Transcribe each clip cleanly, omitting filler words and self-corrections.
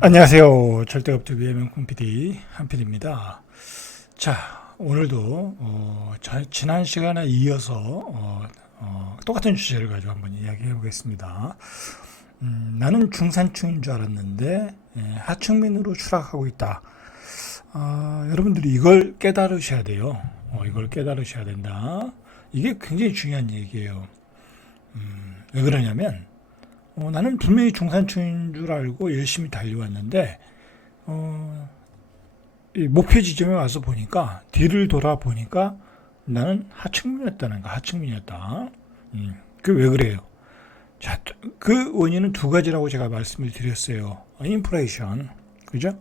안녕하세요. 절대업투 비해명콩 PD 한PD입니다. 자, 오늘도 지난 시간에 이어서 똑같은 주제를 가지고 한번 이야기해 보겠습니다. 나는 중산층인 줄 알았는데 하층민으로 추락하고 있다. 여러분들이 이걸 깨달으셔야 돼요. 이걸 깨달으셔야 된다. 이게 굉장히 중요한 얘기예요. 왜 그러냐면 나는 분명히 중산층인 줄 알고 열심히 달려왔는데 이 목표 지점에 와서 보니까 뒤를 돌아보니까 나는 하층민이었다는 거, 하층민이었다. 그 왜 그래요? 자, 그 원인은 두 가지라고 제가 말씀을 드렸어요. 인플레이션, 그죠?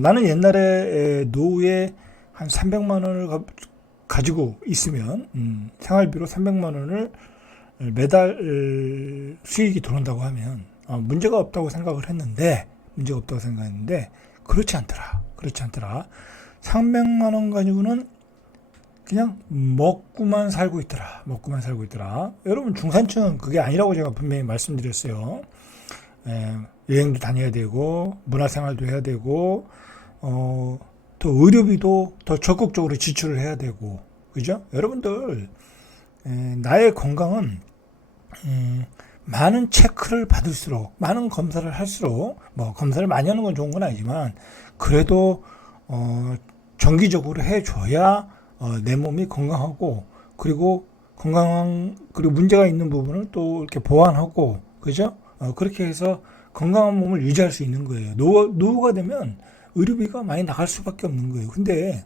나는 옛날에 노후에 한 300만 원을 가지고 있으면 생활비로 300만 원을 매달 수익이 들어온다고 하면 문제가 없다고 생각을 했는데 그렇지 않더라. 300만 원 가지고는 그냥 먹고만 살고 있더라. 여러분, 중산층은 그게 아니라고 제가 분명히 말씀드렸어요. 여행도 다녀야 되고 문화생활도 해야 되고 또 의료비도 더 적극적으로 지출을 해야 되고, 그죠? 여러분들, 나의 건강은 많은 체크를 받을수록, 많은 검사를 할수록, 뭐 검사를 많이 하는 건 좋은 건 아니지만 그래도 정기적으로 해줘야 내 몸이 건강하고, 그리고 그리고 문제가 있는 부분을 또 이렇게 보완하고, 그죠? 그렇게 해서 건강한 몸을 유지할 수 있는 거예요. 노후가 되면 의료비가 많이 나갈 수밖에 없는 거예요. 근데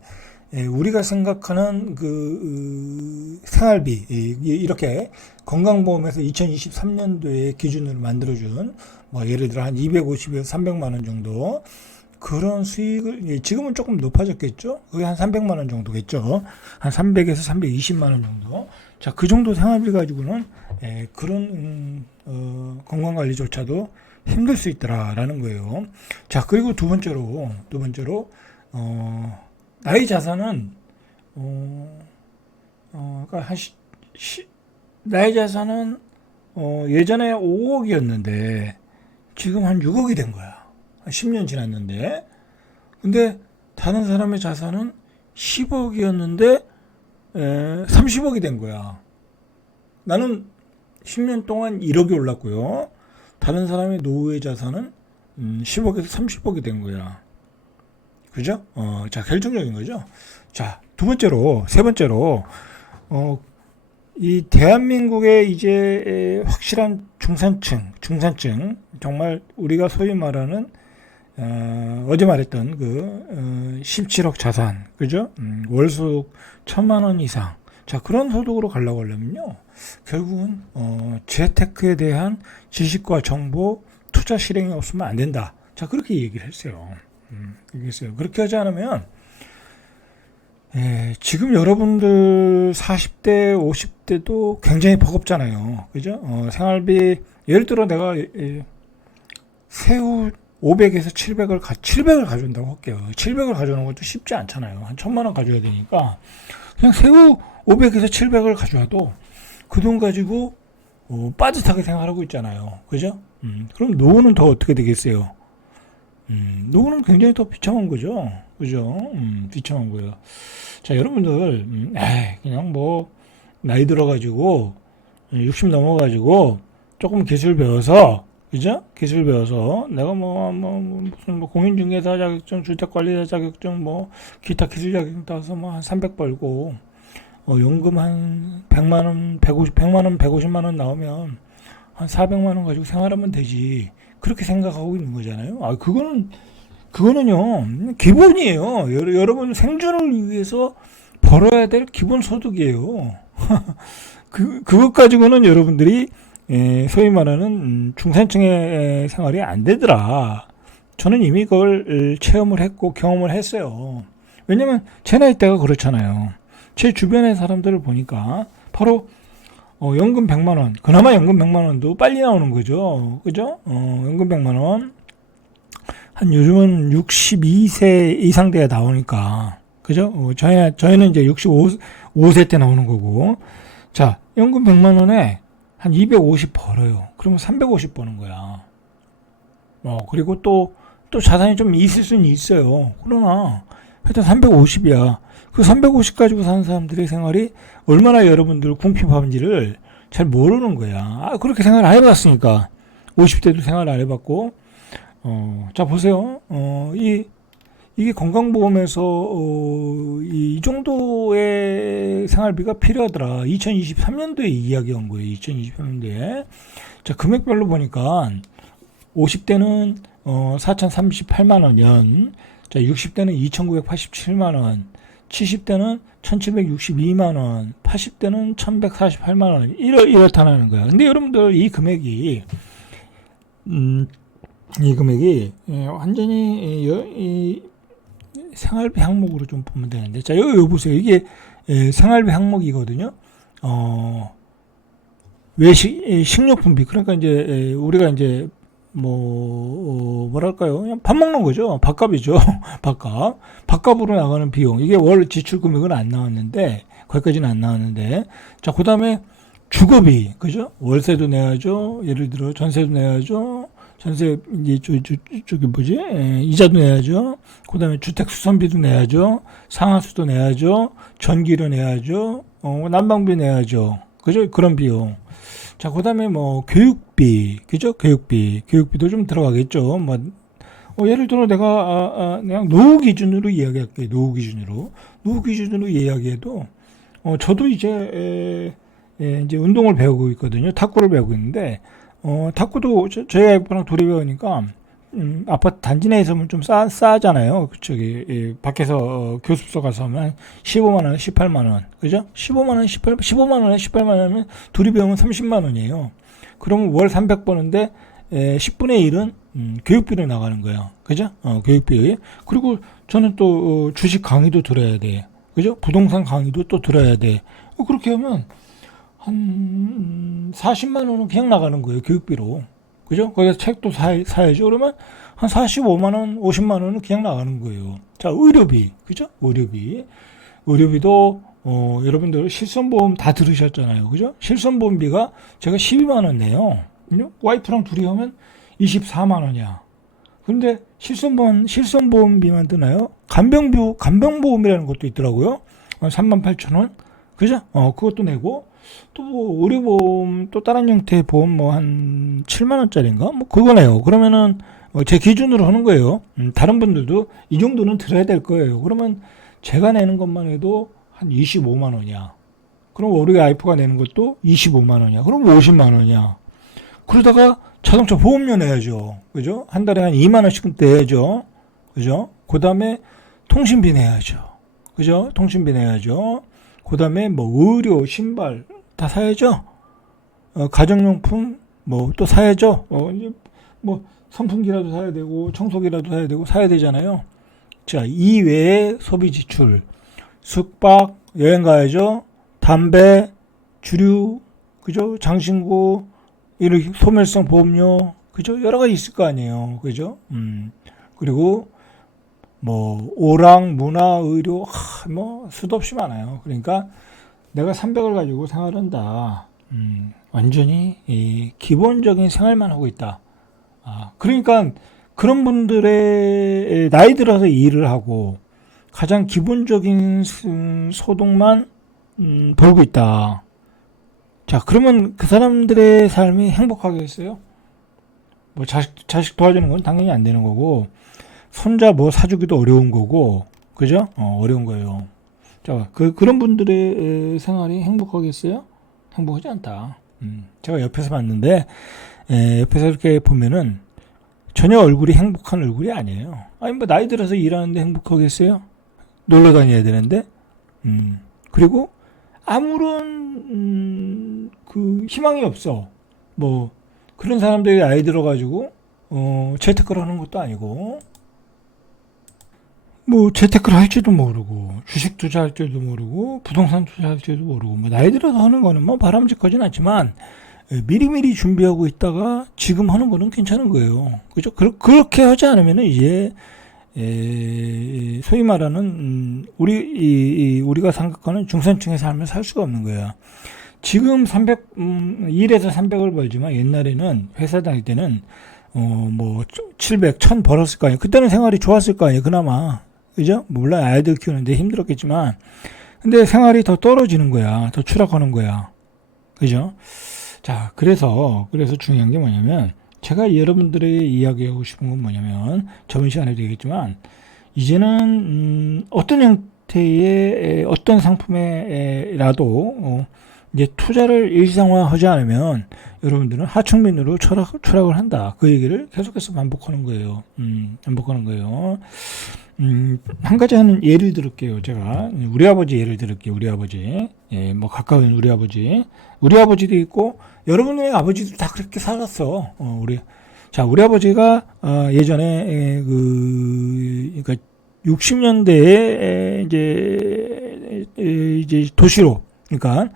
우리가 생각하는 그 생활비, 이렇게 건강보험에서 2023년도에 기준으로 만들어준 뭐 예를 들어 한 250에서 300만 원 정도 그런 수익을, 지금은 조금 높아졌겠죠? 그게 한 300만 원 정도겠죠? 한 300에서 320만 원 정도. 자, 그 정도 생활비 가지고는 그런 건강관리조차도 힘들 수 있더라라는 거예요. 자, 그리고 두 번째로 나의 자산은 그러니까 나의 자산은 예전에 5억이었는데 지금 한 6억이 된 거야. 한 10년 지났는데. 근데 다른 사람의 자산은 10억이었는데 30억이 된 거야. 나는 10년 동안 1억이 올랐고요. 다른 사람의 노후의 자산은 10억에서 30억이 된 거야. 그죠? 자, 결정적인 거죠. 자, 세 번째로, 이 대한민국의 이제 확실한 중산층, 정말 우리가 소위 말하는, 어제 말했던 17억 자산, 그죠? 월수익 1,000만 원 이상. 자, 그런 소득으로 가려고 하려면요, 결국은, 재테크에 대한 지식과 정보, 투자 실행이 없으면 안 된다. 자, 그렇게 얘기를 했어요. 그렇게 하지 않으면 지금 여러분들 40대, 50대도 굉장히 버겁잖아요. 그죠? 생활비, 예를 들어 내가 새우 500에서 700을 가져온다고 할게요. 700을 가져오는 것도 쉽지 않잖아요. 한 1,000만 원 가져야 되니까 그냥 새우 500에서 700을 가져와도 그 돈 가지고 빠듯하게 생활하고 있잖아요. 그죠? 그럼 노후는 더 어떻게 되겠어요? 노후는 굉장히 더 비참한 거죠. 그죠? 비참한 거예요. 자, 여러분들, 그냥 뭐, 나이 들어가지고, 60 넘어가지고, 조금 기술 배워서, 그죠? 기술 배워서, 내가 무슨 공인중개사 자격증, 주택관리사 자격증, 기타 기술 자격증 따서 한 300 벌고, 연금 한 100만원, 150만원 나오면, 한 400만원 가지고 생활하면 되지. 그렇게 생각하고 있는 거잖아요. 그거는요, 기본이에요. 여러분 생존을 위해서 벌어야 될 기본 소득이에요. 그것 가지고는 여러분들이, 소위 말하는 중산층의 생활이 안 되더라. 저는 이미 그걸 체험을 했고 경험을 했어요. 왜냐면 제 나이 때가 그렇잖아요. 제 주변의 사람들을 보니까 바로 연금 100만 원. 그나마 연금 100만 원도 빨리 나오는 거죠. 그죠? 연금 100만 원. 한 요즘은 62세 이상 돼야 나오니까. 그죠? 저희는 이제 65세 때 나오는 거고. 자, 연금 100만 원에 한 250 벌어요. 그러면 350 버는 거야. 그리고 또 또 자산이 좀 있을 수는 있어요. 그러나 하여튼 350이야. 그 350 가지고 사는 사람들의 생활이 얼마나 여러분들 궁핍한지를 잘 모르는 거야. 그렇게 생활 안 해봤으니까. 50대도 생활 안 해봤고. 자, 보세요. 이게 건강보험에서, 이 정도의 생활비가 필요하더라. 2023년도에 이야기한 거예요. 2023년도에. 자, 금액별로 보니까, 50대는, 4,038만원 연. 자, 60대는 2,987만원. 70대는 1,762만원. 80대는 1,148만원. 이렇다는 거야. 근데 여러분들 이 금액이, 완전히, 이 생활비 항목으로 좀 보면 되는데, 자, 여기 보세요. 이게 생활비 항목이거든요. 외식, 식료품비. 그러니까 이제 우리가 이제 뭐랄까요? 그냥 밥 먹는 거죠. 밥값이죠. 밥값으로 나가는 비용. 이게 월 지출 금액은 안 나왔는데, 거기까지는 안 나왔는데, 자, 그 다음에 주거비, 그죠? 월세도 내야죠. 예를 들어 전세도 내야죠. 전세 이제 저기 뭐지? 이자도 내야죠. 그다음에 주택 수선비도 내야죠. 상하수도 내야죠. 전기료 내야죠. 난방비 내야죠. 그죠? 그런 비용. 자, 그다음에 뭐 교육비, 그죠? 교육비도 좀 들어가겠죠. 뭐 예를 들어 내가 그냥 노후 기준으로 이야기할게요. 노후 기준으로 이야기해도 저도 이제 이제 운동을 배우고 있거든요. 탁구를 배우고 있는데. 탁구도 저희 와이프랑 둘이 배우니까 아파트 단지 내에서는 좀 싸잖아요. 저기 밖에서 교습소 가서 하면 15만 원, 18만 원, 그죠? 15만 원에 18만 원이면 둘이 배우면 30만 원이에요. 그러면 월 300 버는데 10분의 1은 교육비로 나가는 거예요. 그죠? 교육비. 그리고 저는 또 주식 강의도 들어야 돼. 그죠? 부동산 강의도 또 들어야 돼. 그렇게 하면 한 40만 원은 그냥 나가는 거예요. 교육비로. 그죠? 거기서 책도 사야죠. 그러면 한 45만 원, 50만 원은 그냥 나가는 거예요. 자, 의료비. 그죠? 의료비도 여러분들 실손보험 다 들으셨잖아요. 그죠? 실손보험비가 제가 12만 원 내요. 와이프랑 둘이 하면 24만 원이야. 근데 실손보험비만 드나요? 간병보험이라는 것도 있더라고요. 38,000원. 그죠? 그것도 내고 또 뭐 의료보험 또 다른 형태의 보험 뭐 한 7만 원짜리인가? 뭐 그거네요. 그러면은 제 기준으로 하는 거예요. 다른 분들도 이 정도는 들어야 될 거예요. 그러면 제가 내는 것만 해도 한 25만 원이야. 그럼 우리 와이프가 내는 것도 25만 원이야. 그럼 50만 원이야. 그러다가 자동차 보험료 내야죠. 그죠? 한 달에 한 2만 원씩은 떼야죠. 그죠? 그 다음에 통신비 내야죠. 그죠? 통신비 내야죠. 그 다음에 뭐 의료, 신발 다 사야죠. 가정용품 뭐 또 사야죠. 이제 뭐 선풍기라도 사야 되고 청소기라도 사야 되고 사야 되잖아요. 자, 이외에 소비 지출, 숙박, 여행 가야죠. 담배, 주류, 그죠? 장신구, 이렇게 소멸성 보험료, 그죠? 여러 가지 있을 거 아니에요. 그죠? 그리고 뭐 오락, 문화, 의료, 뭐 수도 없이 많아요. 그러니까 내가 300을 가지고 생활한다. 완전히 이 기본적인 생활만 하고 있다. 그러니까 그런 분들의 나이 들어서 일을 하고 가장 기본적인 소득만 벌고 있다. 자, 그러면 그 사람들의 삶이 행복하겠어요? 뭐 자식 도와주는 건 당연히 안 되는 거고, 손자 뭐 사주기도 어려운 거고, 그죠? 어려운 거예요. 자, 그런 분들의 생활이 행복하겠어요? 행복하지 않다. 제가 옆에서 봤는데, 옆에서 이렇게 보면은 전혀 얼굴이 행복한 얼굴이 아니에요. 아니, 뭐, 나이 들어서 일하는데 행복하겠어요? 놀러 다녀야 되는데? 그리고 아무런, 희망이 없어. 뭐, 그런 사람들이 나이 들어가지고, 재테크를 하는 것도 아니고, 뭐 재테크를 할지도 모르고 주식 투자할지도 모르고 부동산 투자할지도 모르고 뭐 나이 들어서 하는 거는 뭐 바람직하진 않지만 미리미리 준비하고 있다가 지금 하는 거는 괜찮은 거예요. 그죠? 그렇게 하지 않으면은 이제 소위 말하는 우리가 생각하는 중산층의 삶을 살 수가 없는 거야. 지금 1에서 300을 벌지만 옛날에는 회사 다닐 때는 뭐 700, 1000 벌었을 거 아니에요. 그때는 생활이 좋았을 거 아니에요. 그나마. 그죠? 물론 아이들 키우는데 힘들었겠지만 근데 생활이 더 떨어지는 거야. 더 추락하는 거야. 그죠? 자, 그래서 중요한 게 뭐냐면 제가 여러분들에게 이야기하고 싶은 건 뭐냐면 저번 시간에도 얘기했지만 이제는 어떤 형태의 어떤 상품에라도 이제 투자를 일상화하지 않으면 여러분들은 하층민으로 추락을 한다. 그 얘기를 계속해서 반복하는 거예요. 반복하는 거예요. 한 가지 하는 예를 들을게요. 제가 우리 아버지 예를 들을게요. 우리 아버지, 뭐 가까운 우리 아버지, 우리 아버지도 있고 여러분의 아버지도 다 그렇게 살았어. 우리 아버지가 예전에 그러니까 60년대에 이제 도시로, 그러니까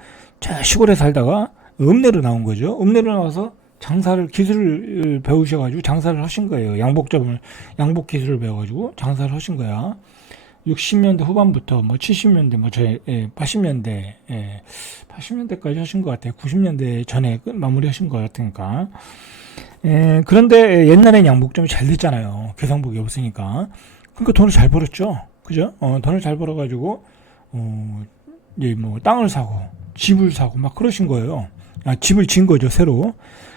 시골에 살다가 읍내로 나온 거죠. 읍내로 나와서 기술을 배우셔가지고 장사를 하신 거예요. 양복 기술을 배워가지고 장사를 하신 거야. 60년대 후반부터 뭐 70년대, 80년대, 80년대까지 하신 것 같아요. 90년대 전에 마무리 하신 것 같으니까. 그런데 옛날엔 양복점이 잘 됐잖아요. 개성복이 없으니까. 그러니까 돈을 잘 벌었죠. 그죠? 돈을 잘 벌어가지고, 이제 뭐 땅을 사고, 집을 사고 막 그러신 거예요. 집을 지은 거죠, 새로.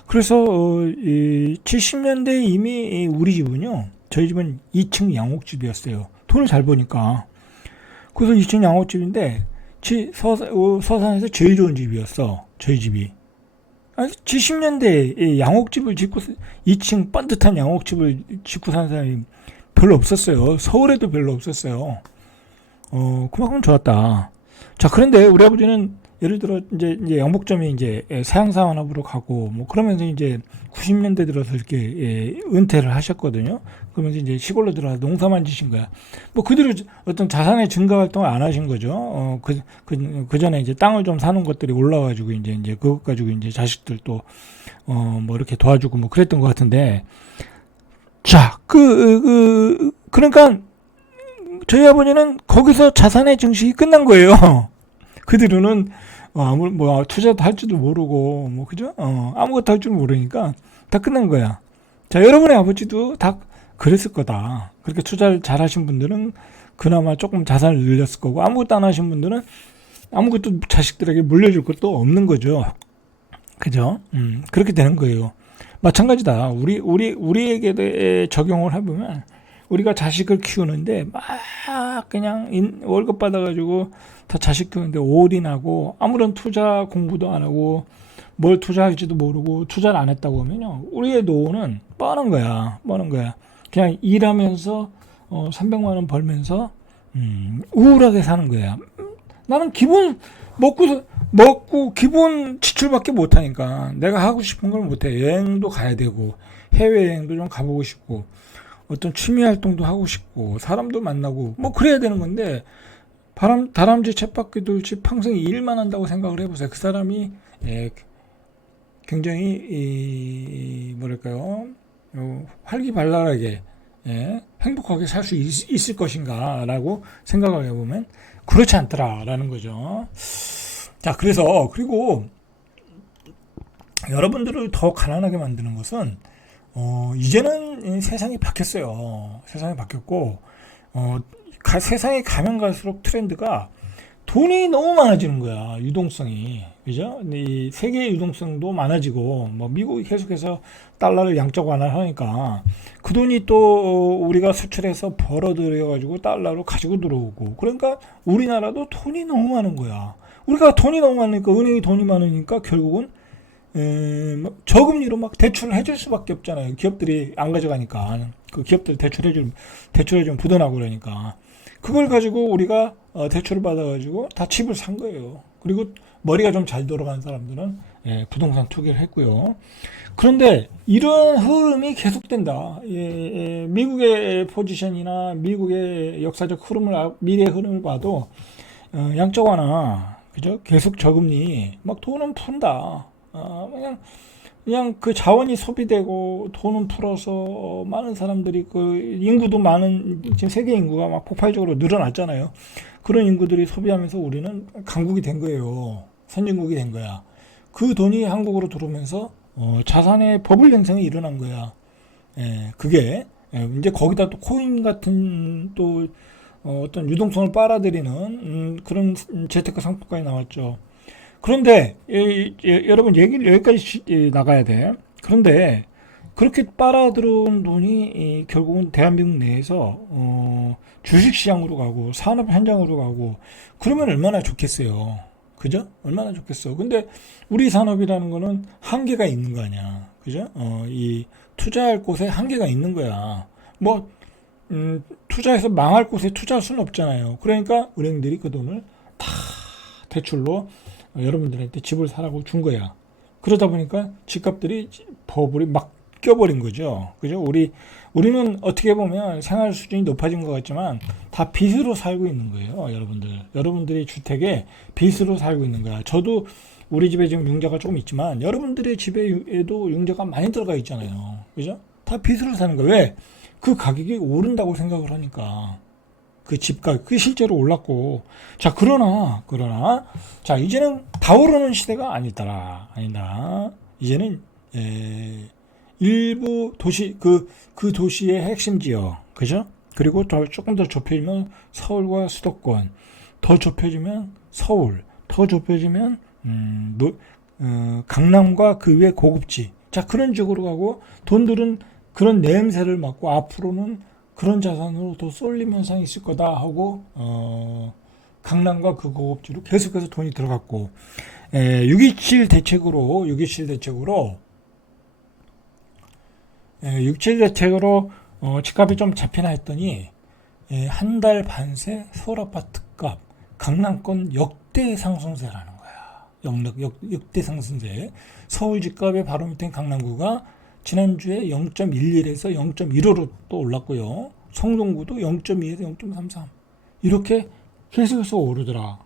그래서 70년대 이미 우리 집은요, 저희 집은 2층 양옥집이었어요. 돈을 잘 버니까. 그래서 2층 양옥집인데 서산에서 제일 좋은 집이었어, 저희 집이. 70년대에 양옥집을 짓고 2층 반듯한 양옥집을 짓고 산 사람이 별로 없었어요. 서울에도 별로 없었어요. 그만큼 좋았다. 자, 그런데 우리 아버지는 예를 들어 이제 양복점이 이제 사양산업으로 가고 뭐 그러면서 이제 90년대 들어서 이렇게 은퇴를 하셨거든요. 그러면서 이제 시골로 들어가서 농사만 지신 거야. 뭐 그대로 어떤 자산의 증가 활동을 안 하신 거죠. 그 전에 이제 땅을 좀 사는 것들이 올라와가지고 이제 그것 가지고 이제 자식들 또 뭐 이렇게 도와주고 뭐 그랬던 것 같은데. 자, 그러니까 저희 아버지는 거기서 자산의 증식이 끝난 거예요. 그들은 뭐 투자도 할 줄도 모르고 뭐 그죠? 아무것도 할 줄 모르니까 다 끝난 거야. 자, 여러분의 아버지도 다 그랬을 거다. 그렇게 투자를 잘 하신 분들은 그나마 조금 자산을 늘렸을 거고 아무것도 안 하신 분들은 아무것도 자식들에게 물려줄 것도 없는 거죠. 그죠? 그렇게 되는 거예요. 마찬가지다. 우리에게 적용을 해보면 우리가 자식을 키우는데 막 그냥 월급 받아가지고 다 자식 키우는데 올인하고 아무런 투자 공부도 안 하고 뭘 투자할지도 모르고 투자를 안 했다고 하면요, 우리의 노후는 뻔한 거야. 그냥 일하면서 300만 원 벌면서 우울하게 사는 거야. 나는 먹고 기본 지출밖에 못 하니까 내가 하고 싶은 걸 못 해. 여행도 가야 되고 해외여행도 좀 가보고 싶고 어떤 취미 활동도 하고 싶고 사람도 만나고 뭐 그래야 되는 건데 다람쥐 쳇바퀴 돌지 평생 일만 한다고 생각을 해보세요. 그 사람이 굉장히 뭐랄까요, 활기발랄하게 행복하게 살 수 있을 것인가라고 생각을 해보면 그렇지 않더라라는 거죠. 자, 그리고 여러분들을 더 가난하게 만드는 것은 이제는 세상이 바뀌었어요. 세상이 바뀌었고 세상이 가면 갈수록 트렌드가 돈이 너무 많아지는 거야. 유동성이. 그죠? 이 세계의 유동성도 많아지고 뭐 미국이 계속해서 달러를 양적 완화를 하니까 그 돈이 또 우리가 수출해서 벌어들여 가지고 달러로 가지고 들어오고, 그러니까 우리나라도 돈이 너무 많은 거야. 우리가 돈이 너무 많으니까, 은행이 돈이 많으니까 결국은 저금리로 막 대출을 해줄 수밖에 없잖아요. 기업들이 안 가져가니까. 그 기업들 대출해주면 부도나고 그러니까. 그걸 가지고 우리가 대출을 받아가지고 다 집을 산 거예요. 그리고 머리가 좀 잘 돌아가는 사람들은 부동산 투기를 했고요. 그런데 이런 흐름이 계속된다. 미국의 포지션이나 미국의 역사적 미래 흐름을 봐도 양적 완화, 그죠? 계속 저금리, 막 돈은 푼다. 그냥 그 자원이 소비되고 돈은 풀어서 많은 사람들이 그 인구도 지금 세계 인구가 막 폭발적으로 늘어났잖아요. 그런 인구들이 소비하면서 우리는 강국이 된 거예요. 선진국이 된 거야. 그 돈이 한국으로 들어오면서 자산의 버블 현상이 일어난 거야. 그게 이제 거기다 또 코인 같은 또 어떤 유동성을 빨아들이는 그런 재테크 상품까지 나왔죠. 그런데 여러분 얘기를 여기까지 나가야 돼. 그런데 그렇게 빨아들여온 돈이 결국은 대한민국 내에서 주식시장으로 가고 산업 현장으로 가고 그러면 얼마나 좋겠어요. 그죠? 얼마나 좋겠어. 근데 우리 산업이라는 거는 한계가 있는 거 아니야. 그죠? 이 투자할 곳에 한계가 있는 거야. 뭐 투자해서 망할 곳에 투자할 수는 없잖아요. 그러니까 은행들이 그 돈을 다 대출로 여러분들한테 집을 사라고 준 거야. 그러다 보니까 집값들이 버블이 막 껴버린 거죠. 그죠? 우리는 어떻게 보면 생활 수준이 높아진 것 같지만 다 빚으로 살고 있는 거예요. 여러분들이 주택에 빚으로 살고 있는 거야. 저도 우리 집에 지금 융자가 조금 있지만 여러분들의 집에도 융자가 많이 들어가 있잖아요. 그죠? 다 빚으로 사는 거예요. 왜? 그 가격이 오른다고 생각을 하니까. 그 집값, 그게 실제로 올랐고. 자, 그러나, 자, 이제는 다 오르는 시대가 아니다. 이제는, 일부 도시, 그 도시의 핵심 지역, 그죠? 그리고 조금 더 좁혀지면 서울과 수도권, 더 좁혀지면 서울, 더 좁혀지면, 강남과 그 외 고급지. 자, 그런 쪽으로 가고, 돈들은 그런 냄새를 맡고, 앞으로는 그런 자산으로 더 쏠림 현상이 있을 거다 하고 강남과 그 고급지로 계속해서 돈이 들어갔고 627 대책으로 627 대책으로 집값이 좀 잡히나 했더니 한 달 반 새 서울 아파트 값 강남권 역대 상승세라는 거야. 역대 상승세. 서울 집값의 바로 밑에 강남구가 지난주에 0.11에서 0.15로 또 올랐고요. 성동구도 0.2에서 0.33 이렇게 계속해서 오르더라.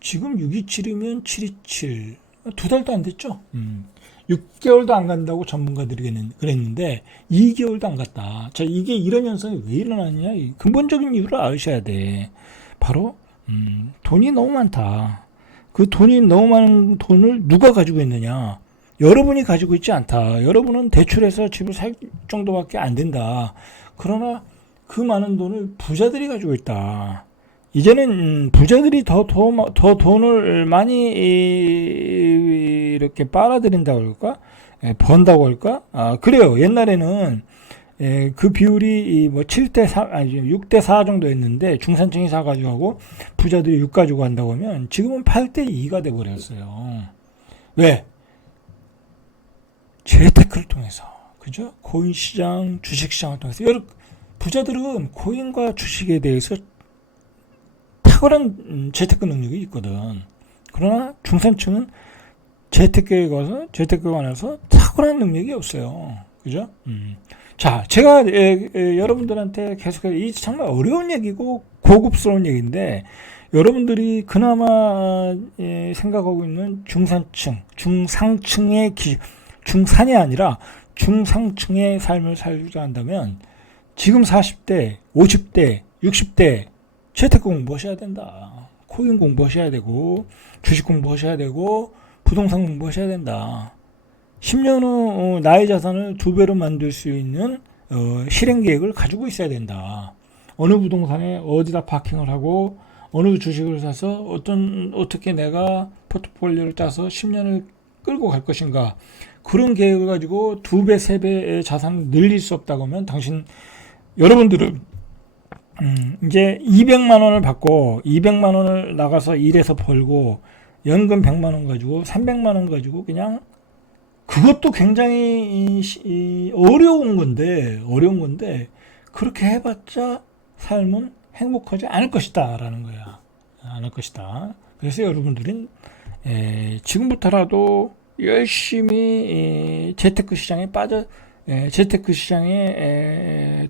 지금 627이면 727 두 달도 안 됐죠. 6개월도 안 간다고 전문가들이 그랬는데 2개월도 안 갔다. 자, 이게 이런 현상이 왜 일어나느냐? 근본적인 이유를 아셔야 돼. 바로 돈이 너무 많다. 그 돈이 너무 많은 돈을 누가 가지고 있느냐? 여러분이 가지고 있지 않다. 여러분은 대출해서 집을 살 정도밖에 안 된다. 그러나 그 많은 돈을 부자들이 가지고 있다. 이제는 부자들이 더 돈을 많이 이렇게 빨아들인다고 할까? 번다고 할까? 그래요. 옛날에는 그 비율이 뭐 7대 4, 아니 6대 4 정도 였는데 중산층이 4 가지고 하고 부자들이 6 가지고 한다고 하면 지금은 8대 2가 돼 버렸어요. 왜? 재테크를 통해서, 그죠? 코인 시장, 주식 시장을 통해서 부자들은 코인과 주식에 대해서 탁월한 재테크 능력이 있거든. 그러나 중산층은 재테크에 관해서 탁월한 능력이 없어요. 그죠? 자, 제가 여러분들한테 계속해서 이 정말 어려운 얘기고 고급스러운 얘기인데 여러분들이 그나마 생각하고 있는 중산층, 중상층의 중산이 아니라 중상층의 삶을 살고자 한다면 지금 40대, 50대, 60대 재테크 공부하셔야 된다. 코인 공부하셔야 되고 주식 공부하셔야 되고 부동산 공부하셔야 된다. 10년 후 나의 자산을 2배로 만들 수 있는 실행 계획을 가지고 있어야 된다. 어느 부동산에 어디다 파킹을 하고 어느 주식을 사서 어떻게 내가 포트폴리오를 짜서 10년을 끌고 갈 것인가. 그런 계획을 가지고 2배, 3배의 자산을 늘릴 수 없다고 하면 여러분들은 이제 200만 원을 받고 200만 원을 나가서 일해서 벌고 연금 100만 원 가지고 300만 원 가지고 그냥 그것도 굉장히 어려운 건데 그렇게 해봤자 삶은 행복하지 않을 것이다 라는 거야. 않을 것이다. 그래서 여러분들은 지금부터라도 열심히 재테크 시장에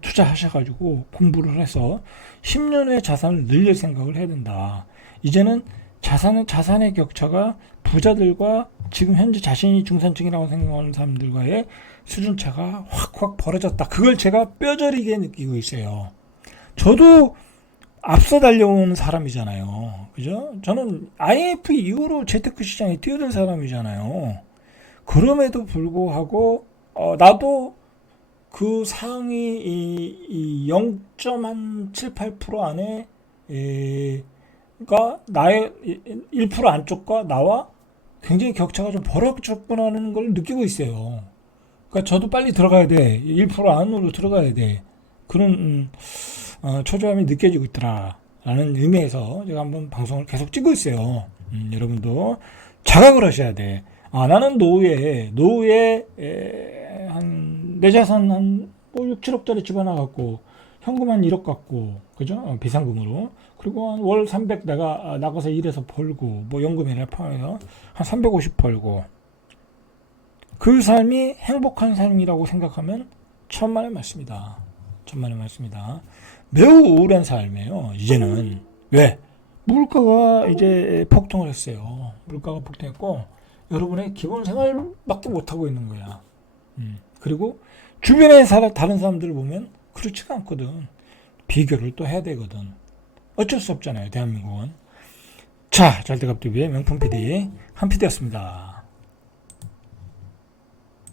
투자하셔가지고 공부를 해서 10년 후에 자산을 늘릴 생각을 해야 된다. 이제는 자산의 격차가 부자들과 지금 현재 자신이 중산층이라고 생각하는 사람들과의 수준차가 확 벌어졌다. 그걸 제가 뼈저리게 느끼고 있어요. 저도 앞서 달려온 사람이잖아요. 그죠? 저는 IMF 이후로 재테크 시장에 뛰어든 사람이잖아요. 그럼에도 불구하고 나도 그 상위 이 0.78% 안에 가 나의 1% 안쪽과 나와 굉장히 격차가 좀 벌어졌구나는 걸 느끼고 있어요. 그러니까 저도 빨리 들어가야 돼. 1% 안으로 들어가야 돼. 그런 초조함이 느껴지고 있더라. 라는 의미에서 제가 한번 방송을 계속 찍고 있어요. 여러분도 자각을 하셔야 돼. 나는 노후에 내 자산 한 6, 7억짜리 집어넣어갖고 현금 한 1억 갖고, 그죠? 비상금으로. 그리고 한 월 300 내가 나가서 일해서 벌고, 뭐 연금이나 포함해서 한 350 벌고. 그 삶이 행복한 삶이라고 생각하면 천만의 말씀이다. 천만의 말씀이다. 매우 우울한 삶이에요, 이제는. 왜? 물가가 이제 폭등을 했어요. 물가가 폭등했고, 여러분의 기본 생활밖에 못하고 있는 거야. 그리고 주변에 다른 사람들을 보면 그렇지가 않거든. 비교를 또 해야 되거든. 어쩔 수 없잖아요, 대한민국은. 자, 잘돼갑TV의 명품 PD, 한 PD였습니다.